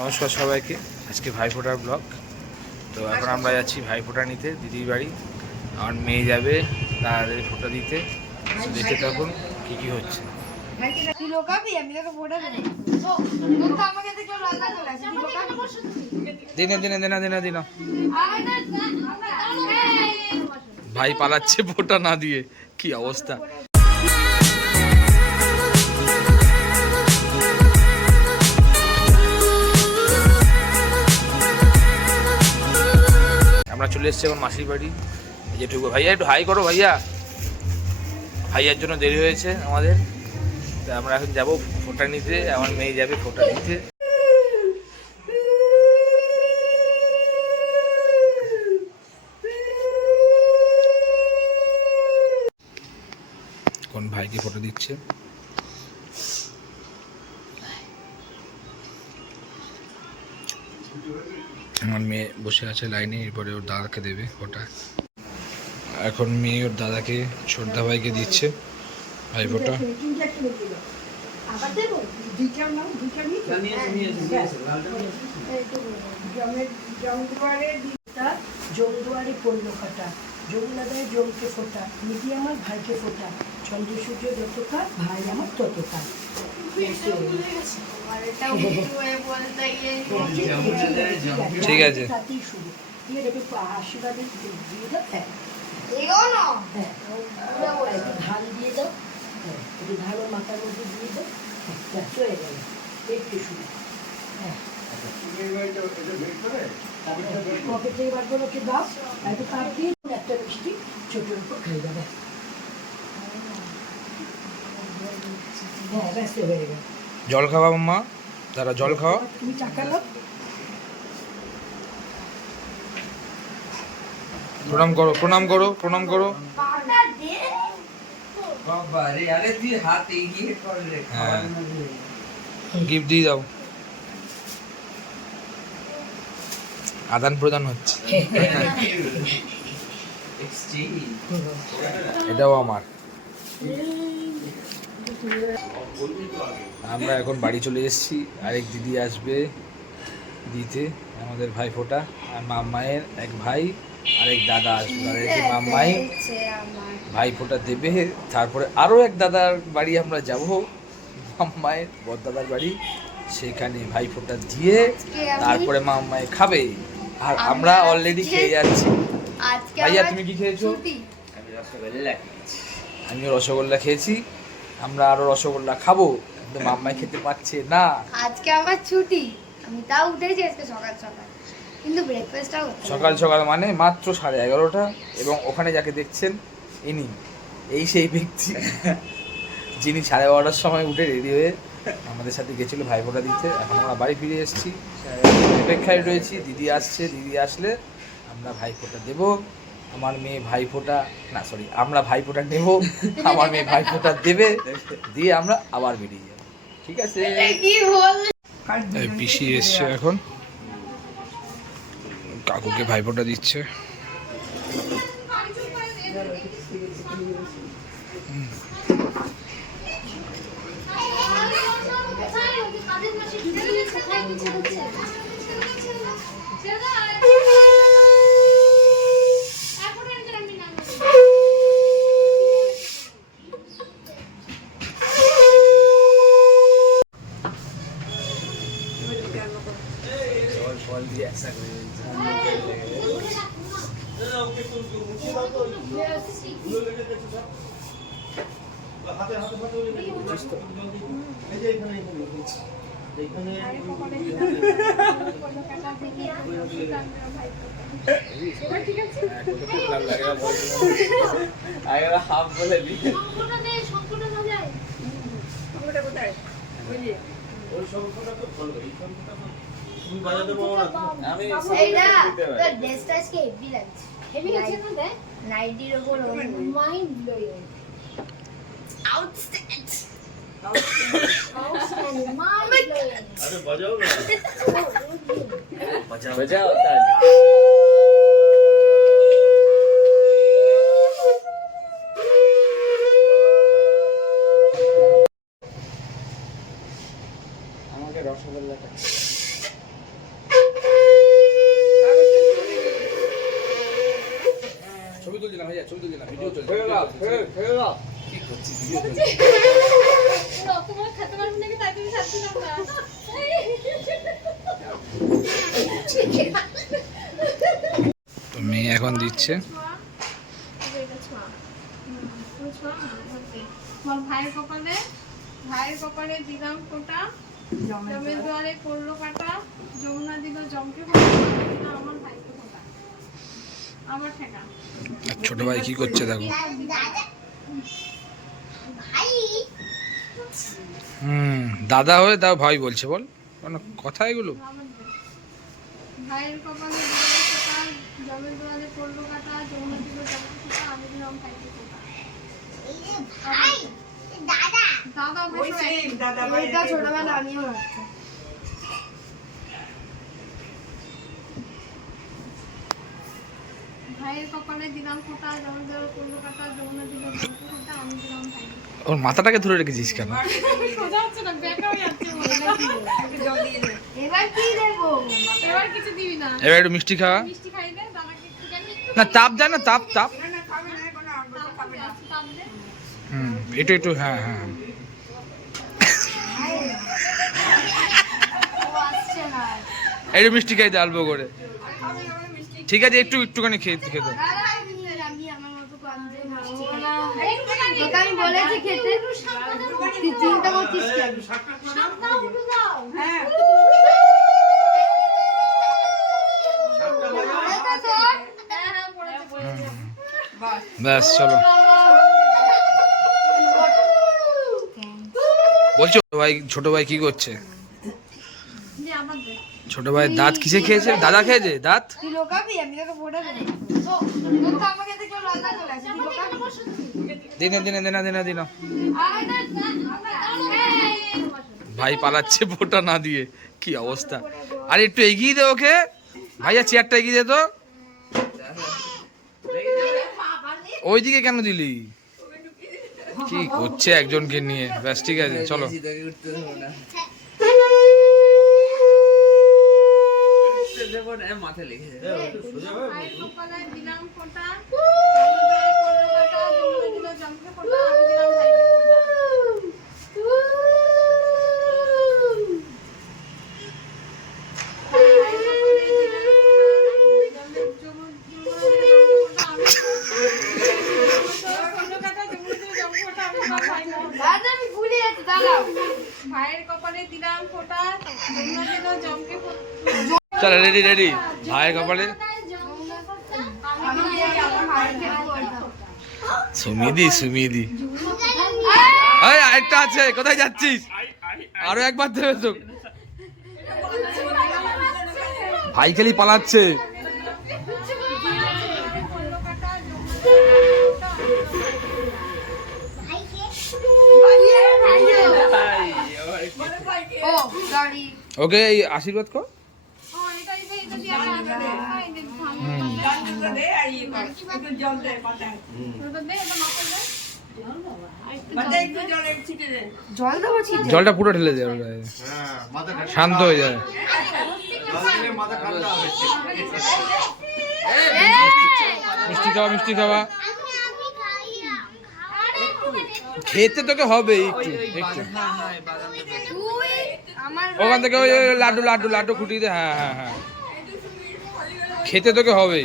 নমস্কার সবাইকে। আজকে ভাইফোঁটার ব্লগ। তো এখন আমরা যাচ্ছি ভাইফোঁটা নিতে দিদির বাড়ি। আমার মেয়ে যাবে তাদের ফোঁটা দিতে। দেখে তখন কী কী হচ্ছে। দিনে দিনে দিনা দিনা দিনা ভাই পালাচ্ছে ফোঁটা না দিয়ে। কি অবস্থা! আমরা চলে এসেছি এখন মাসির বাড়ি। যেটুকু ভাইয়া একটু হাই করো ভাইয়া। ভাইয়ার জন্য দেরি হয়েছে আমাদের। তা আমরা এখন যাবো ফোঁটা নিতে। আমার মেয়ে যাবে ফোঁটা নিতে। কোন ভাইকে ফোঁটা দিচ্ছে। আমার মেয়ে বসে আছে লাইনে, এরপরে ওর দাদাকে দেবে ফোঁটা। এখন মেয়ে ওর দাদাকে ছোটদা ভাইকে দিচ্ছে ভাই ফোঁটা। জমদুয়ারে পড়ল কাটা, যমুনাদায় জমকে ফোটা, নিধি আমার ভাইকে ফোটা, চন্দ্র সূর্য যতকাল ভাই আমার ততকাল। ঠিক আছে, তাতেই শুরু। দিয়ে দেখে আশীর্বাদের দিয়ে দাও। একটু ধান দিয়ে দাও, একটু ধানও মাথার মধ্যে দিয়ে দাও। চলে গেল একটু শুরু। পকেট থেকে বার করে ওকে দাও, একটু তাপ দিয়ে একটা মিষ্টি ছোটোর উপর খাই যাবে। হ্যাঁ, ব্যস্ত হয়ে গেল। জল খাওয়া মা, তারা জল খাওয়া। তুমি চাকা নাও। প্রণাম করো, প্রণাম করো, প্রণাম করো। গিফট দিয়ে দাও। আদান প্রদান হচ্ছে। এটাও আমার। আমরা এখন বাড়ি চলে এসেছি। আরেক দিদি আসবে দিতে আমাদের ভাই ফোঁটা। আর মামায়ের এক ভাই আরেক দাদা আসবে, তাদেরকে মামাই ভাই ফোঁটা দেবে। তারপরে আরও এক দাদার বাড়ি আমরা যাব, মামায়ের বড়দাদার বাড়ি। সেখানে ভাই ফোঁটা দিয়ে তারপরে মামায় খাবে। আর আমরা অলরেডি খেয়ে যাচ্ছি। ভাইয়া তুমি কি খেয়েছো? আমিও রসগোল্লা খেয়েছি। আমরা আরো রসগোল্লা খাবো, কিন্তু মাম্মাই খেতে পাচ্ছে না। আজকে আমার ছুটি, আমি তাও উঠেছি আজকে সকাল সকাল, কিন্তু ব্রেকফাস্টটাও সকাল সকাল মানে মাত্র 11:30। এবং ওখানে যাকে দেখছেন ইনি এই সেই ব্যক্তি যিনি 12:30টার সময় উঠে রেডি হয়ে আমাদের সাথে গেছিল ভাই ফোঁটা দিতে। এখন আমরা বাড়ি ফিরে এসেছি, অপেক্ষায় রয়েছি দিদি আসছে। দিদি আসলে আমরা ভাই ফোঁটা দেবো। আমার মেয়ে ভাই ফোঁটা না, সরি, আমরা ভাই ফোঁটা নেব, আমার মেয়ে ভাই ফোঁটা দেবে, দিয়ে আমরা আবার বেরিয়ে যাবো। ঠিক আছে। পিসি এসছে, এখন কাকুকে ভাই ফোঁটা দিচ্ছে। হাফ বলে দিই। নাইটির ওপর mind blowing, outstanding, mind blowing. अरे बजाओ ना। बजाओ बजाओ আমাকে রসগোল্লাটা চলতে দিলাম, ভিডিও চলছে। কি করছিস? ভিডিও চলছে। তোমার খেতে পারবো নাকি তাই তুমি শান্তি নাও না। তো মেয়ে এখন দিচ্ছে। ভাইয়ের কপালে দিলাম ফোঁটা, জমের দুয়ারে পড়লো কাটা, যমুনা দিল জমকে ফোঁটা, আমার ভাইকে ফোঁটা, আমার ঠেকা। আর ছোট ভাই কি করছে দেখো। দাদা হয়ে তাও ভাই বলছে, বল কোনো কথা এগুলো। ভাইয়ের কপালে দিলাম ফোঁটা, জমের দুয়ারে পড়লো কাটা, যমুনা দিল জমকে ফোঁটা, আমি দিলাম ভাইকে ফোঁটা। দাদা বসে এটা ছোটবেলা আমিও রাখতাম। ভাইয়ের কপালে দিলাম ফোঁটা, জমের দুয়ারে পড়লো কাটা, যমুনা দিল জমকে ফোঁটা, আমি দিলাম ভাইকে ফোঁটা। ওর মাথাটাকে ধরে রেখেছিস কেন? সোজা হচ্ছে না, বেঁকা হয়ে যাচ্ছে মনে হয়। এবার কি দেবো? এবার কিছু দিবি না, এবার একটু মিষ্টি খাওয়া। মিষ্টি খাই দে, দাদাকে একটুখানি একটু না তাপ যায় না, তাপ তাপ। তাপ দে। একটু একটু, হ্যাঁ হ্যাঁ। একটু মিষ্টি খাই দে অল্প করে। ঠিক আছে, একটু একটুখানি খেতে খেতে। তোকে আমি বলেছি খেতে, তুই চিন্তা করছিস কেন? ব্যাস চলো। বলছো ছোট ভাই কি করছে? যে আবার দে। ছোট ভাই দাঁত কিসে খেয়েছে? দাদা খেয়েছে দাঁত। তুই লোকাবি, আমি তোকে ফোটা দেবো। তোর তো আমাকে দেখে লজ্জা চলে আসে, তুই লোকাবি। দিনে দিনে দিনা দিনা দিনা। ভাই পালাচ্ছে ফোঁটা না দিয়ে, কি অবস্থা। আর একটু এগিয়ে দে ওকে, ভাইয়া চেয়ারটা এগিয়ে দে তো। ওইদিকে কেন দিলি? কি করছে একজনকে নিয়ে। ব্যাস ঠিক আছে চলো। ভাইয়ের কপালে দিলাম ফোঁটা, জমের দুয়ারে পড়লো কাটা, যমুনা দিল জমকে ফোঁটা, আমি দিলাম ভাইকে ফোঁটা। দাদা আমি ভুলে যাচ্ছি, দাঁড়াও। ভাইয়ের কপালে দিলাম ফোঁটা, যমুনা দিল জমকে ফোঁটা। চলো রেডি রেডি। ভাইয়ের কপালে আমি আমার ভাইকে ফোটা। সুমিদি সুমিদি। এই আরেকটা আছে, কোথায় যাচ্ছিস? আরো একবার দেবে তো। ভাই খালি পালাচ্ছে। ও সরি। ওকে এই আশীর্বাদ কর। জল দেবো ছিটে? জলটা পুরো ঢেলে দে ওর গায়ে। শান্ত হয়ে যায়। মিষ্টি খাওয়া মিষ্টি খাওয়া। খেতে তোকে হবে একটু একটু। ওখান থেকে ওই লাড্ডু লাড্ডু লাড্ডু খুঁটিয়ে দে। হ্যাঁ হ্যাঁ হ্যাঁ, খেতে তোকে হবেই।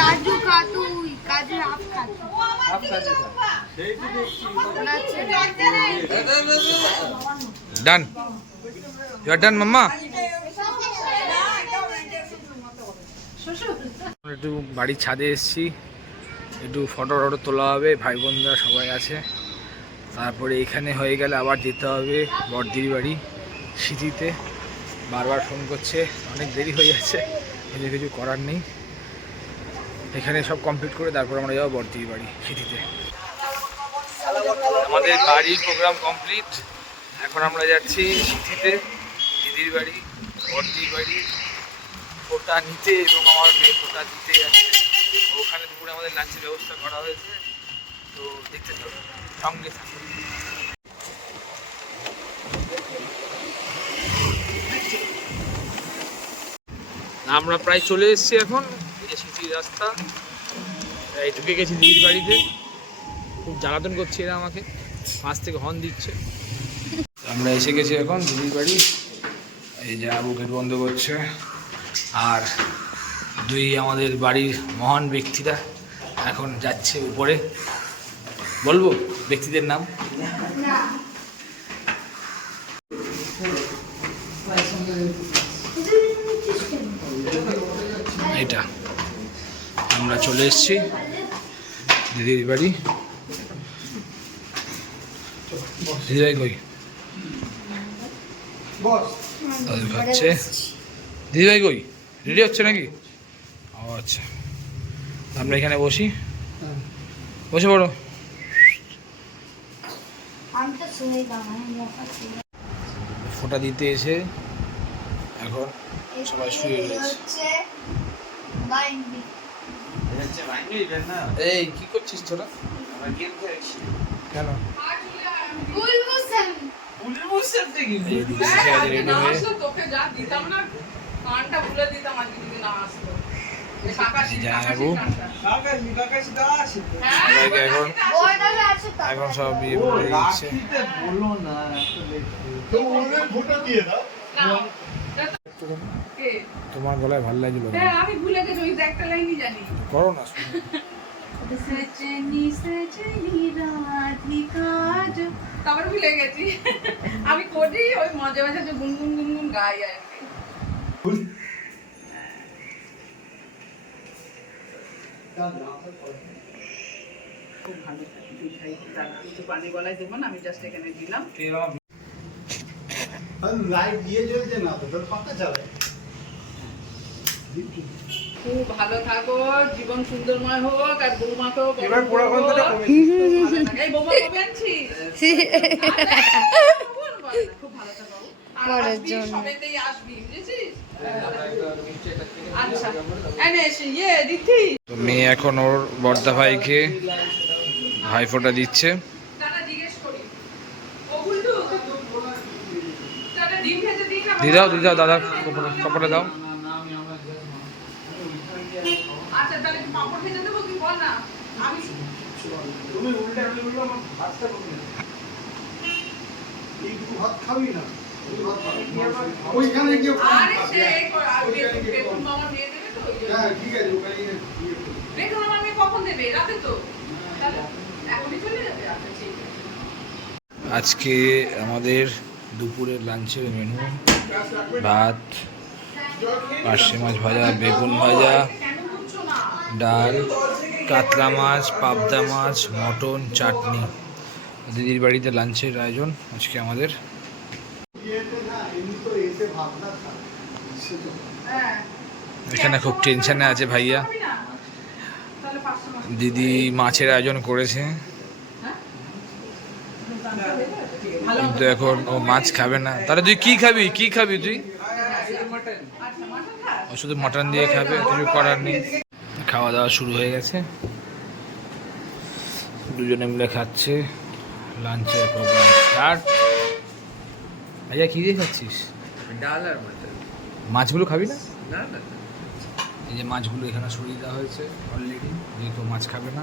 কাজু খা তুই, কাজু হাফ খা। ডান, ইউ আর ডান মাম্মা। একটু বাড়ির ছাদে এসেছি, একটু ফটো টটো তোলা হবে, ভাই বোনরা সবাই আছে। তারপরে এখানে হয়ে গেলে আবার যেতে হবে বড়দির বাড়ি সিটিতে। বারবার ফোন করছে, অনেক দেরি হয়ে যাচ্ছে, কিছু করার নেই। এখানে সব কমপ্লিট করে তারপর আমরা যাবো বড়দির বাড়ি সিটিতে। আমাদের বাড়ির প্রোগ্রাম কমপ্লিট, এখন আমরা যাচ্ছি সিটিতে দিদির বাড়ি বড়দির বাড়ি ফোটা নিতে, এবং আমার মেয়ে ফোটা দিতে যাচ্ছে। ওখানে দুপুরে আমাদের লাঞ্চের ব্যবস্থা করা হয়েছে, তো দেখতে তো সঙ্গে থাকুন। আমরা প্রায় চলে এসেছি এখন মাটির রাস্তা, এই ঢুকে গেছি দিদির বাড়িতে। খুব জ্বালাতন করছে এরা আমাকে, পাশ থেকে হর্ন দিচ্ছে। আমরা এসে গেছি এখন দিদির বাড়ি। এই যে আবু গেট বন্ধ করছে, আর দুই আমাদের বাড়ির মহান ব্যক্তিরা এখন যাচ্ছে উপরে। বলবো ব্যক্তিদের নাম? এটা আমরা চলে এসেছি দিদির বাড়ি। দিদিভাই কই? খাচ্ছে। দিদিভাই কই? রেডি হচ্ছে নাকি? ও আচ্ছা, আমরা এখানে বসি, বসে পড়ো। ফোঁটা দিতে এসে এখন সবাই শুয়ে গেছে। এই কি করছিস তোরা? কেন? এখন সব বিয়ে বলে দিচ্ছে। তোমার গলায় ভালো লাগছিল? আমি ভুলে গেছি, ওই একটা লাইনই জানি। করো না। তারপরে ভুলে গেছি। আমি করি ওই মাঝে মাঝে যে গুনগুন গুনগুন গাই আর কি। খুব ভালো কিছু পানি গলায় দেবো না, আমি জাস্ট এখানে দিলাম। খুব ভালো থাকো, জীবন সুন্দরময় হোক, আর বৌমাকেও এই বৌমা কবে আনছি? খুব ভালো থাকো, আর আসবি সবেতেই আসবি, বুঝেছিস? আচ্ছা এনে ইয়ে দিদি তো মেয়ে এখন ওর বর্দা ভাইকে ভাইফোঁটা দিচ্ছে। দাদা জিজ্ঞেস করি ও বুলটু দাদা ডিম ভেজে দিই না? দিদাও দাদা, কপড়ে দাও। আচ্ছা তাহলে কি পাপড় ভেজে দেবো কি বল না? আমি তুমি উল্টে আমার ভাতটা করবে এইটুকু ভাত খাবি না, ওইখানে গিয়ে আরে সে বেতন মামা নিয়ে দেবে তো? হ্যাঁ ঠিক আছে, ওখানে বেতন আমার মেয়ে কখন দেবে? রাতে তো? তাহলে এখনই চলে যাবে? আচ্ছা ঠিক আছে। আজকে আমাদের দুপুরের লাঞ্চের মেনু ভাত, পার্শে মাছ ভাজা, বেগুন ভাজা, ডাল, কাতলা মাছ, পাবদা মাছ, মটন, চাটনি। দিদির বাড়িতে লাঞ্চের আয়োজন আজকে আমাদের। হ্যাঁ এখানে খুব টেনশনে আছে ভাইয়া। খাবি না? তাহলে 500 মাছ। দিদি মাছের আয়োজন করেছে, কিন্তু এখন ও মাছ খাবে না। তাহলে তুই কি খাবি? তুই আচ্ছা মাটন খাস? ও শুধু মটন দিয়ে খাবে, কিছু করার নেই। খাওয়া দাওয়া শুরু হয়ে গেছে, দুজনে মিলে খাচ্ছে। লাঞ্চের প্রোগ্রাম স্টার্ট। ভাইয়া কি দিয়ে খাচ্ছিস? ডাল আর মাটন। মাছগুলো খাবি না? না না এই যে মাছগুলো এখানে সরিয়ে দেওয়া হয়েছে অলরেডি, যেহেতু মাছ খাবে না।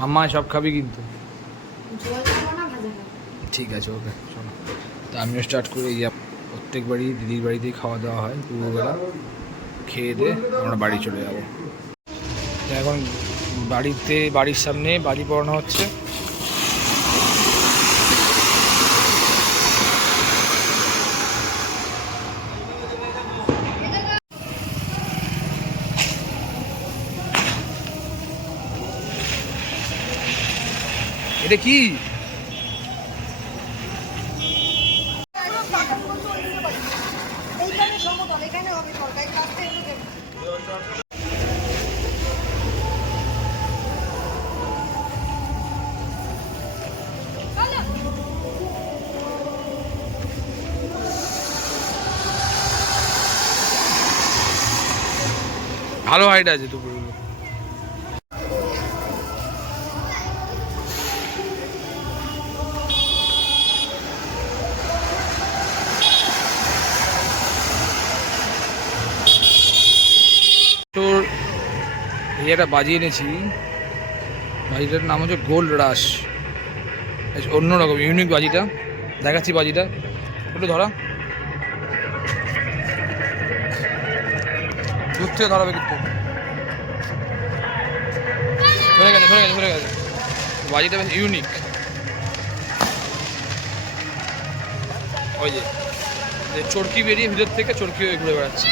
মাম্মা সব খাবি কিন্তু? ঠিক আছে, ওকে শোনো। তো আমিও স্টার্ট করে এই প্রত্যেক বাড়ি দিদির বাড়িতেই খাওয়া দাওয়া হয় দুপুরবেলা। খেয়ে দিয়ে আমরা বাড়ি চলে যাবো। তো এখন বাড়ির সামনে বাড়ি পড়ানো হচ্ছে। এটা কি? ভালো হাইট আছে দুপুরগুলো। তোর এই একটা বাজি এনেছি, বাজিটার নাম হচ্ছে গোল্ড রাশ। অন্যরকম ইউনিক বাজিটা, দেখাচ্ছি বাজিটা একটু ধরা, দূর থেকে ধরাবে কিন্তু, ধরে গেছে ধরে গেছে ধরে গেছে। বাজিটা বেশ ইউনিক, ওই যে চরকি বেরিয়ে ভিতর থেকে চরকি হয়ে ঘুরে বেড়াচ্ছে।